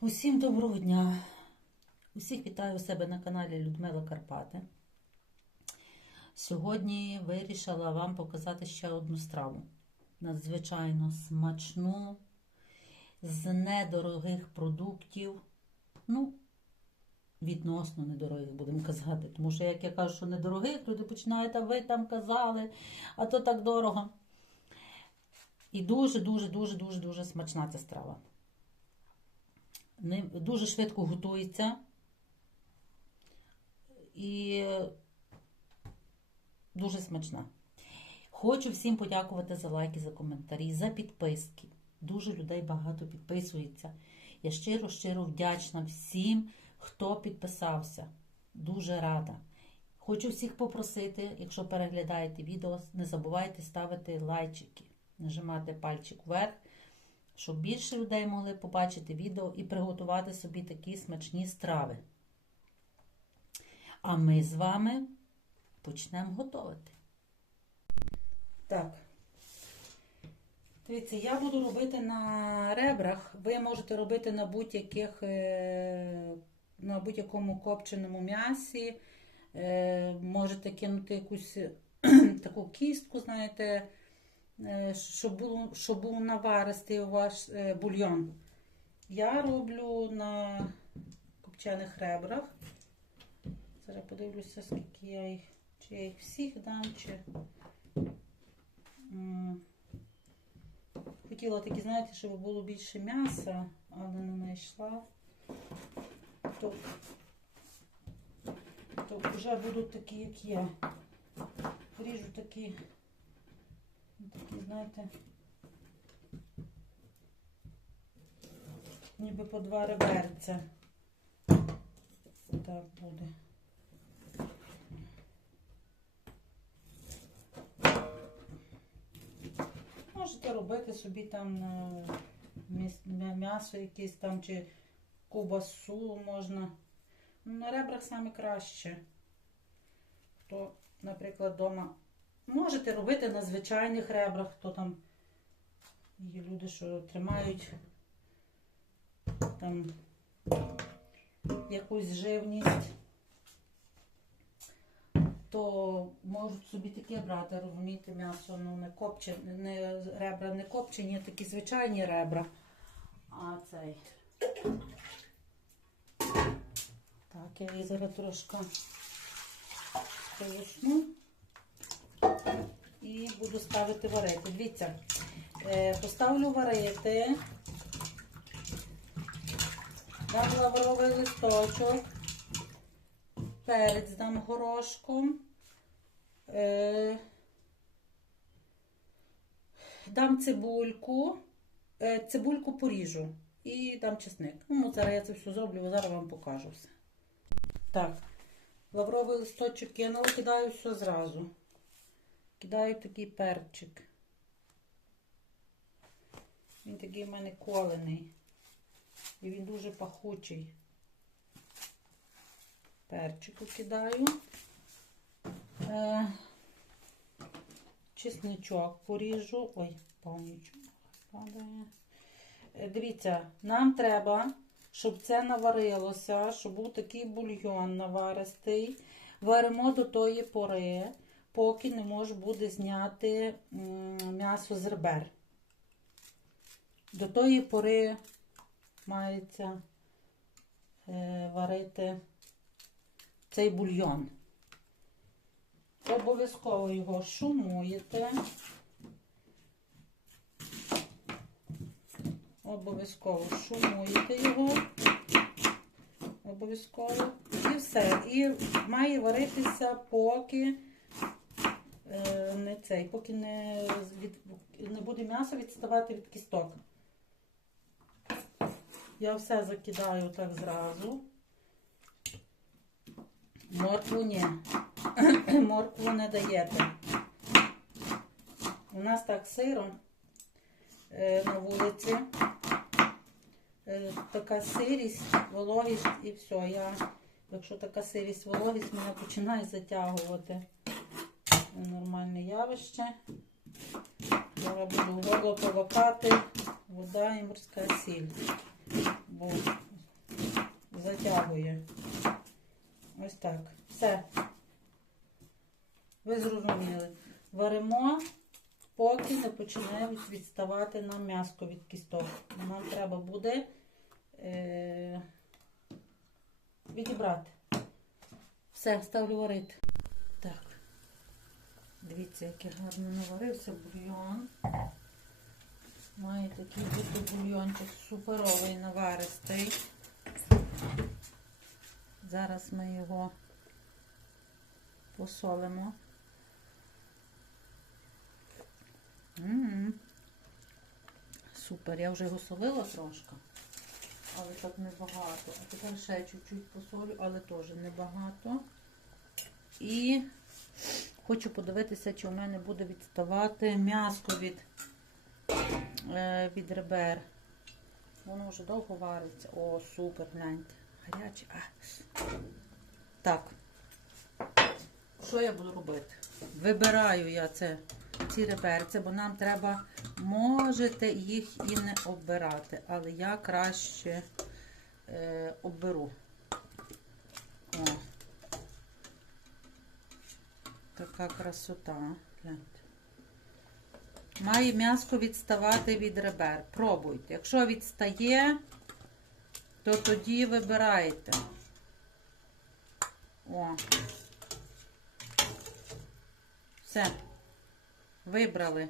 Усім доброго дня! Усіх вітаю у себе на каналі Людмила Карпати. Сьогодні вирішила вам показати ще одну страву. Надзвичайно смачну, з недорогих продуктів. Ну, відносно недорогих, будемо казати. Тому що, як я кажу, що недорогих, люди починають, а ви там казали, а то так дорого. І дуже-дуже, дуже, дуже, дуже смачна ця страва. Дуже швидко готується. І дуже смачна. Хочу всім подякувати за лайки, за коментарі, за підписки. Дуже людей багато підписується. Я щиро, щиро вдячна всім, хто підписався. Дуже рада. Хочу всіх попросити, якщо переглядаєте відео, не забувайте ставити лайчики, нажимати пальчик вверх щоб більше людей могли побачити відео і приготувати собі такі смачні страви. А ми з вами почнемо готувати. Так. Дивіться, я буду робити на ребрах. Ви можете робити на будь-яких, е, на будь-якому копченому м'ясі. Е, Можете кинути якусь таку кістку, знаєте, щоб, було, щоб був наваристий ваш е, бульйон. Я роблю на копчених ребрах. Зараз подивлюся, скільки я їх, чи я їх всіх дам, чи. Хотіла такі, знаєте, щоб було більше м'яса, але не знайшла. То, то вже будуть такі, як я. Ріжу такі, такі, знаєте, ніби по два реберця. Так буде. Можете робити собі там е, м'ясо якесь там чи ковбасу можна. Ну, на ребрах саме краще. Хто, наприклад, вдома можете робити на звичайних ребрах, хто там є люди, що тримають там якусь живність, то можуть собі таке брати, розумієте, м'ясо, ну не копчене, не ребра не копчені, а такі звичайні ребра. А цей. Так, я її зараз трошки полосну і буду ставити варити. Дивіться, е, поставлю варити. Дам лавровий листочок, перець дам горошком, е, дам цибульку, е, цибульку поріжу і дам чесник. Ну, зараз я це все зроблю, зараз вам покажу все. Так, лавровий листочок кинула, кидаю все зразу. Кидаю такий перчик. Він такий в мене колений. І він дуже пахучий. Перчику кидаю. Е, чесничок поріжу. Ой, павнічок падає. Е, дивіться, нам треба, щоб це наварилося, щоб був такий бульйон наваристий. Варимо до тої пори, поки не може буде зняти м'ясо з ребер. До тої пори мається е, варити цей бульйон. Обов'язково його шумуєте. Обов'язково шумуєте його. Обов'язково. І все. І має варитися, поки не цей, поки не, від, не буде м'ясо відставати від кісток. Я все закидаю так зразу. Моркву ні. Моркву не даєте. У нас так сиром е, на вулиці. Е, така сирість, вологість і все. Я, якщо така сирість, вологість, мене починає затягувати. Нормальне явище. Зараз буду горло полокати, вода і морська сіль. Бо витягує. Ось так. Все. Ви зрозуміли. Варимо, поки не від- відставати нам м'яско від кісток. Нам треба буде е- відібрати. Все, ставлю варити. Дивіться, який гарно наварився бульйон. Має такий бути бульйончик суперовий наваристий. Зараз ми його посолимо. М. Супер, я вже його солила трошки, але так небагато. А тепер ще чуть-чуть посолю, але теж небагато. І хочу подивитися, чи у мене буде відставати м'яско від, е, від ребер. Воно вже довго вариться. О, супер, гляньте. Гаряче. А. Так. Що я буду робити? Вибираю я це, ці реберця, бо нам треба, можете їх і не оббирати, але я краще е, оберу. О. Така красота. Має м'яско відставати від ребер. Пробуйте. Якщо відстає, то тоді вибирайте. О. Все. Вибрали.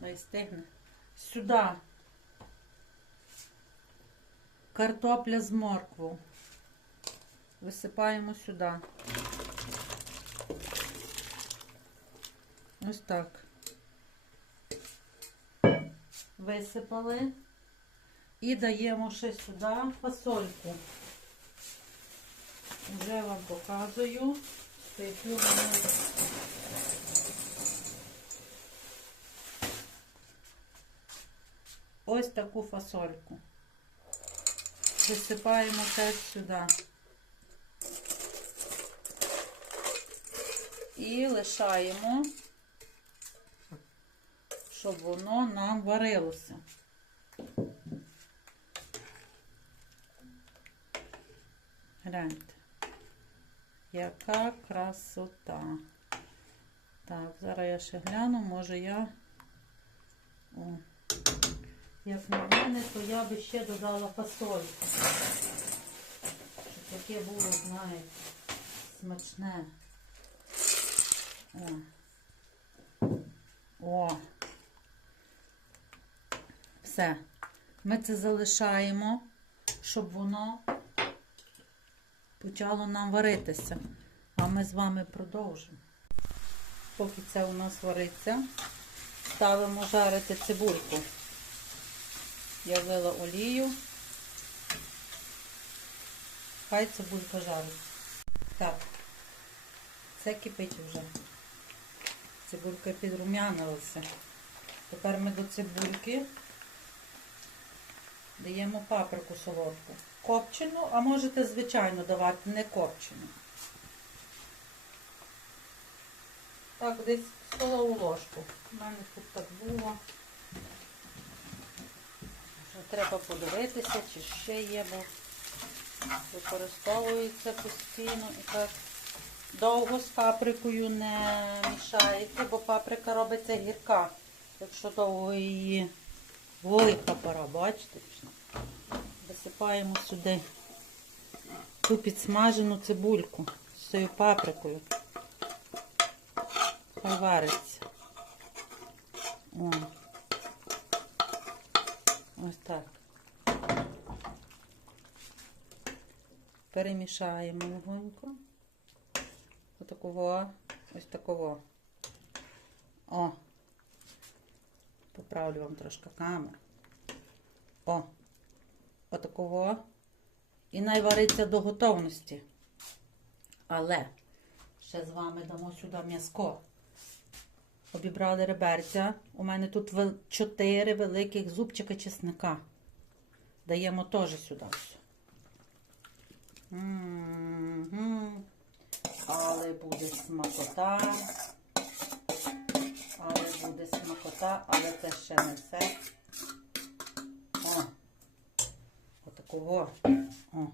Дай стигне. Сюди. Картопля з моркву. Висипаємо сюди. Ось так. Висипали. І даємо ще сюди фасольку. Вже вам показую, яку вона. Ось таку фасольку. Висипаємо теж сюди. І лишаємо, щоб воно нам варилося. Гляньте, яка красота. Так, зараз я ще гляну, може я. О. Як на мене, то я би ще додала фасольку. Щоб таке було, знаєте, смачне. О. О. Все. Ми це залишаємо, щоб воно почало нам варитися. А ми з вами продовжимо. Поки це у нас вариться, ставимо жарити цибульку. Я влила олію. Хай цибулька жарить. Так, це кипить вже. Цибулька підрумянилася. Тепер ми до цибульки даємо паприку солодку. Копчену, а можете, звичайно, давати не копчену. Так, десь столову ложку. У мене тут так було. Вже треба подивитися, чи ще є, бо використовується постійно і так. Довго з паприкою не мішаєте, бо паприка робиться гірка. Якщо довго її велика пора, бачите? Висипаємо сюди ту підсмажену цибульку з цією паприкою. Хай вариться. О. Ось так. Перемішаємо легонько. Отакого, ось такого. О. Поправлю вам трошки камеру. О. Отакого. І найвариться до готовності. Але ще з вами дамо сюди м'язко. Обібрали реберця. У мене тут 4 великих зубчика чесника. Даємо теж сюди. М-м-м. Але буде смакота. Але буде смакота, але це ще не все. О! Отаку такого. О,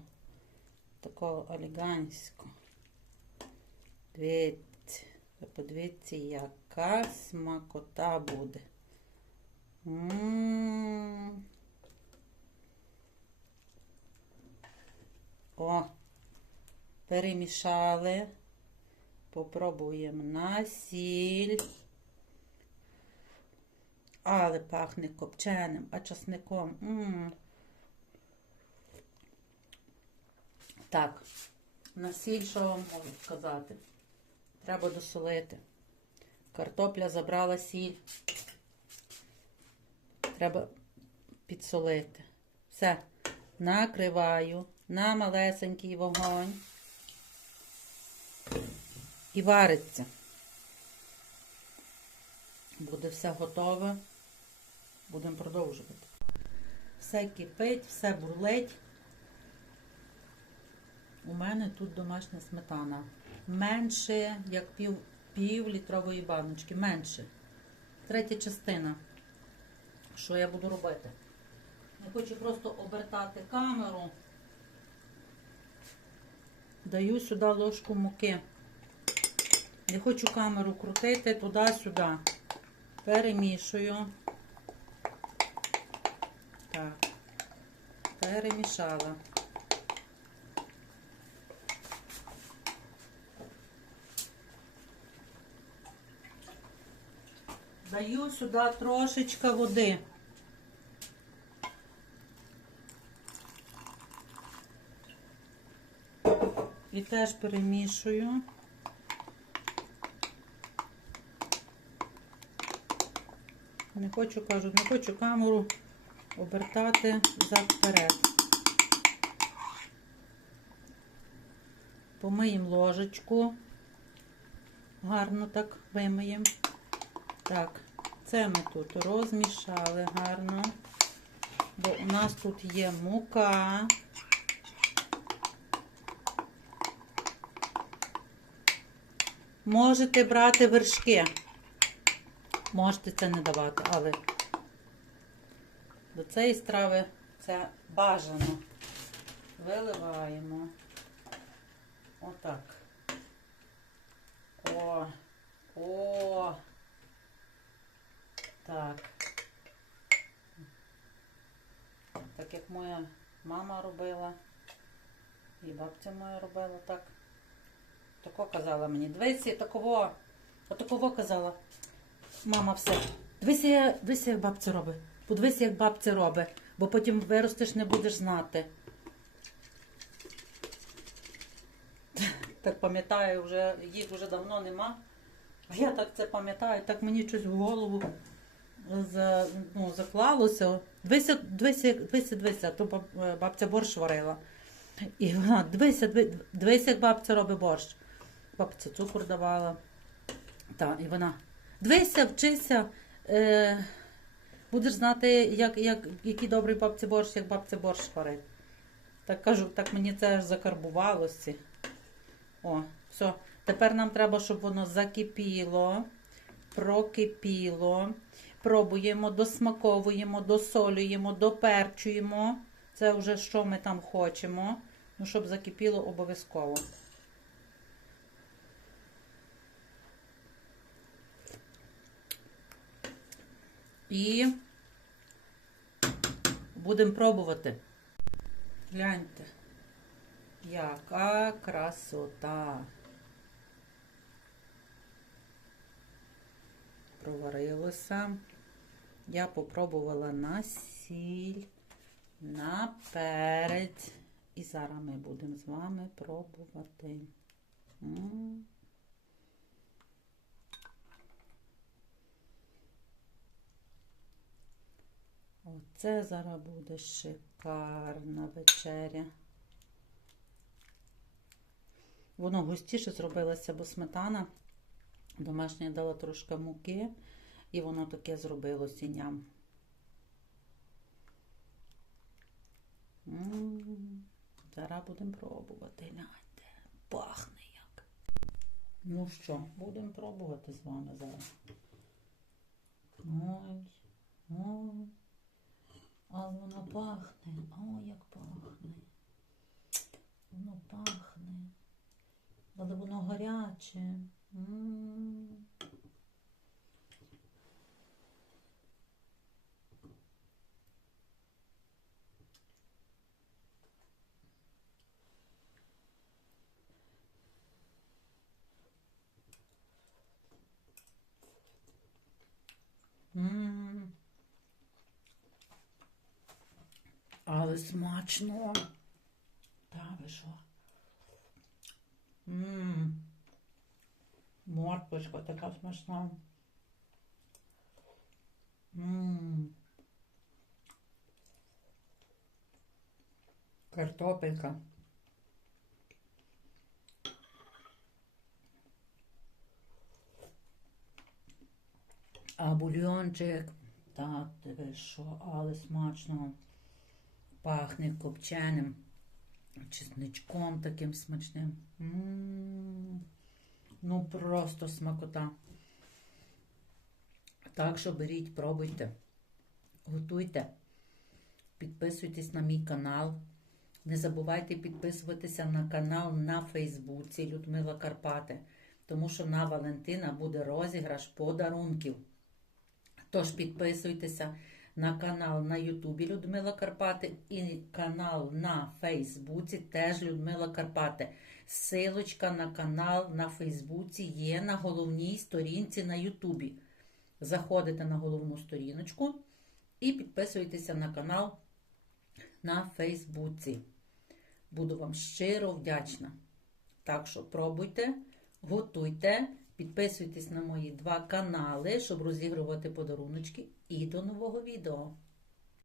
такого елегантського. Дивіться, подивіться, яка смакота буде. М. О, перемішали. Попробуємо на сіль. Але пахне копченим, а часником. м Так, на сіль, що вам можу сказати? Треба досолити. Картопля забрала сіль. Треба підсолити. Все. Накриваю на малесенький вогонь. І вариться. Буде все готове. Будемо продовжувати. Все кипить, все бурлить. У мене тут домашня сметана. Менше, як пів, пів літрової баночки. Менше. Третя частина. Що я буду робити? Я хочу просто обертати камеру. Даю сюди ложку муки. Не хочу камеру крутити туди-сюди. Перемішую. Так. Перемішала. Даю сюди трошечка води. І теж перемішую. Не хочу, кажу, не хочу камеру обертати зад вперед. Помиємо ложечку. Гарно так вимиємо. Так, це ми тут розмішали гарно, бо у нас тут є мука. Можете брати вершки. Можете це не давати, але до цієї страви це бажано. Виливаємо. Отак. О, о. Так. Так як моя мама робила. І бабця моя робила так. Тако казала мені. Дивися, такого. Отакого казала. Мама все. Дивися, дивися, як бабця робить. Подивися, як бабця робить, бо потім виростеш, не будеш знати. Так пам'ятаю, вже, їх вже давно нема. А я так це пам'ятаю, так мені щось в голову за, ну, заклалося. Дивися, дивися, дивися, дивися, то е, бабця борщ варила. І вона, дивися, диви- дивися, як бабця робить борщ. Бабця цукор давала. Так, і вона. Дивися, вчися. Е, будеш знати, як, як, який добрий бабці борщ, як бабця борщ варить. Так кажу, так мені це аж закарбувалося. О, все. Тепер нам треба, щоб воно закипіло, прокипіло. Пробуємо, досмаковуємо, досолюємо, доперчуємо. Це вже що ми там хочемо. Ну, щоб закипіло обов'язково. І будемо пробувати. Гляньте, яка красота. Проварилося. Я попробувала на сіль, на перець. І зараз ми будемо з вами пробувати. М. Оце зараз буде шикарна вечеря. Воно густіше зробилося, бо сметана домашня дала трошки муки, і воно таке зробило сіням. Зараз будемо пробувати. Гляньте, пахне як. Ну що, будемо пробувати з вами зараз. Ой, ой. А воно пахне. О, як пахне. Воно пахне. Але воно гаряче. М. М. Але смачно. Та ви що? Мм. Морквочка така смачна. Мм. Картопелька. А бульйончик. Так, ти що, але смачно. Пахне копченим, чесничком таким смачним. М. Ну просто смакота. Так що беріть, пробуйте, готуйте, підписуйтесь на мій канал. Не забувайте підписуватися на канал на Фейсбуці Людмила Карпати, тому що на Валентина буде розіграш подарунків. Тож підписуйтеся на канал на Ютубі Людмила Карпати і канал на Фейсбуці теж Людмила Карпати. Силочка на канал на Фейсбуці є на головній сторінці на Ютубі. Заходите на головну сторіночку і підписуйтеся на канал на Фейсбуці. Буду вам щиро вдячна. Так що пробуйте, готуйте, підписуйтесь на мої два канали, щоб розігрувати подаруночки. І до нового відео.